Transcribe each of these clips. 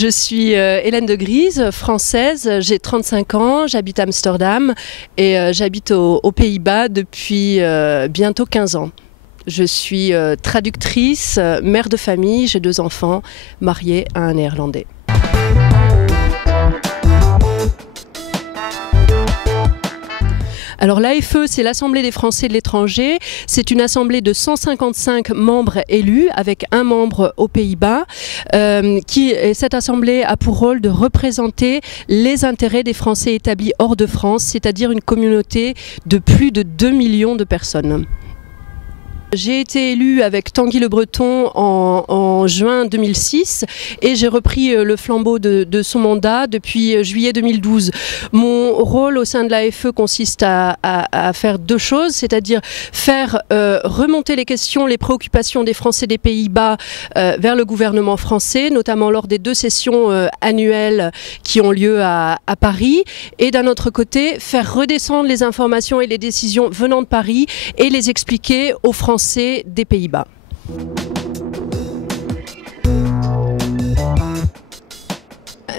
Je suis Hélène de Gries, française, j'ai 35 ans, j'habite à Amsterdam et j'habite aux Pays-Bas depuis bientôt 15 ans. Je suis traductrice, mère de famille, j'ai 2 enfants, mariée à un Néerlandais. Alors l'AFE, c'est l'Assemblée des Français de l'étranger. C'est une assemblée de 155 membres élus, avec un membre aux Pays-Bas. Cette assemblée a pour rôle de représenter les intérêts des Français établis hors de France, c'est-à-dire une communauté de plus de 2 millions de personnes. J'ai été élue avec Tanguy Le Breton en juin 2006 et j'ai repris le flambeau de son mandat depuis juillet 2012. Mon rôle au sein de l'AFE consiste à faire 2 choses, c'est-à-dire faire remonter les questions, les préoccupations des Français des Pays-Bas vers le gouvernement français, notamment lors des 2 sessions annuelles qui ont lieu à Paris, et d'un autre côté, faire redescendre les informations et les décisions venant de Paris et les expliquer aux Français des Pays-Bas.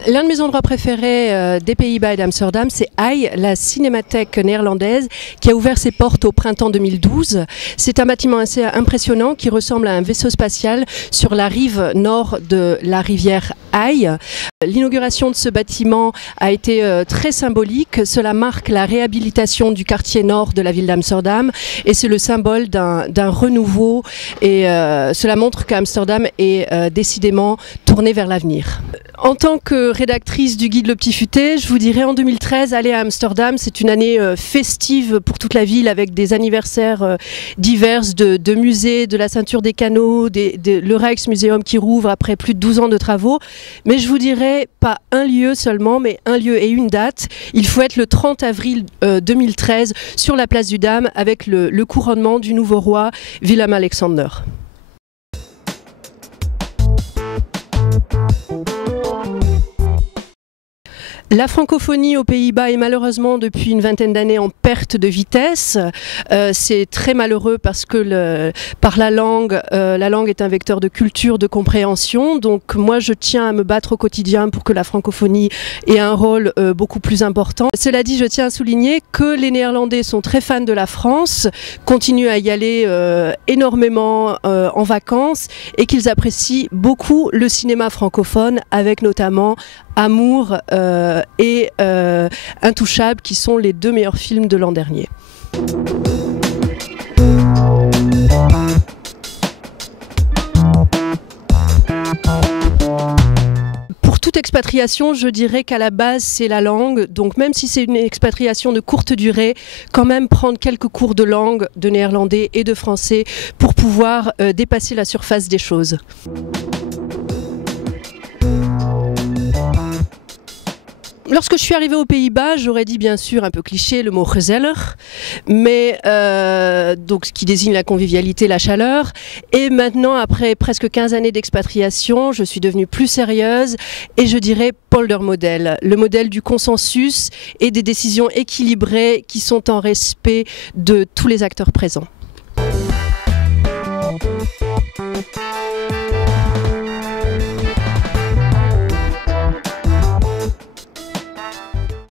L'un de mes endroits préférés des Pays-Bas et d'Amsterdam, c'est Aïe, la cinémathèque néerlandaise qui a ouvert ses portes au printemps 2012. C'est un bâtiment assez impressionnant qui ressemble à un vaisseau spatial sur la rive nord de la rivière Aïe. L'inauguration de ce bâtiment a été très symbolique. Cela marque la réhabilitation du quartier nord de la ville d'Amsterdam et c'est le symbole d'un renouveau et cela montre qu'Amsterdam est décidément tourné vers l'avenir. En tant que rédactrice du guide Le Petit Futé, je vous dirais en 2013, aller à Amsterdam, c'est une année festive pour toute la ville avec des anniversaires divers de musées, de la ceinture des canaux, le Rijksmuseum qui rouvre après plus de 12 ans de travaux. Mais je vous dirais pas un lieu seulement, mais un lieu et une date. Il faut être le 30 avril 2013 sur la place du Dam avec le couronnement du nouveau roi Willem-Alexander. La francophonie aux Pays-Bas est malheureusement depuis une vingtaine d'années en perte de vitesse. C'est très malheureux parce que la langue est un vecteur de culture, de compréhension. Donc moi je tiens à me battre au quotidien pour que la francophonie ait un rôle beaucoup plus important. Cela dit, je tiens à souligner que les Néerlandais sont très fans de la France, continuent à y aller énormément en vacances et qu'ils apprécient beaucoup le cinéma francophone avec notamment Amour et Intouchable qui sont les 2 meilleurs films de l'an dernier. Pour toute expatriation, je dirais qu'à la base c'est la langue, donc même si c'est une expatriation de courte durée, quand même prendre quelques cours de langue, de néerlandais et de français pour pouvoir dépasser la surface des choses. Lorsque je suis arrivée aux Pays-Bas, j'aurais dit bien sûr un peu cliché le mot gezellig, mais donc ce qui désigne la convivialité, la chaleur. Et maintenant, après presque 15 années d'expatriation, je suis devenue plus sérieuse et je dirais poldermodel, le modèle du consensus et des décisions équilibrées qui sont en respect de tous les acteurs présents.